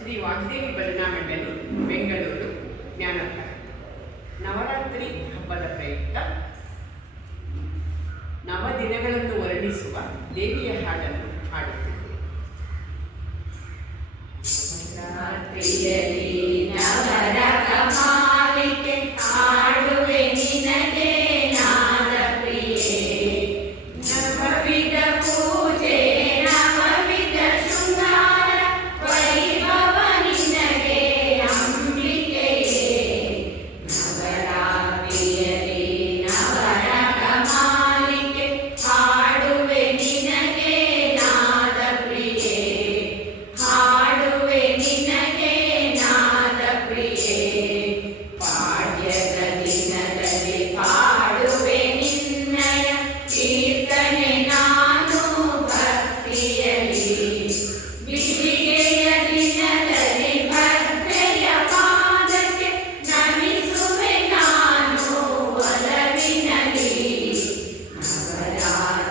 ಶ್ರೀ ವಾಗ್ದೇವಿ ಭಜನಾ ಬೆಂಗಳೂರು ಜ್ಞಾನೋತ್ತರ ನವರಾತ್ರಿ ಹಬ್ಬದ ಪ್ರಯುಕ್ತ. ನವ ದಿನಗಳನ್ನು ವರ್ಣಿಸುವ ದೇವಿಯ ಹಾಡನ್ನು ಹಾಡುತ್ತಿದ್ದೇವೆ.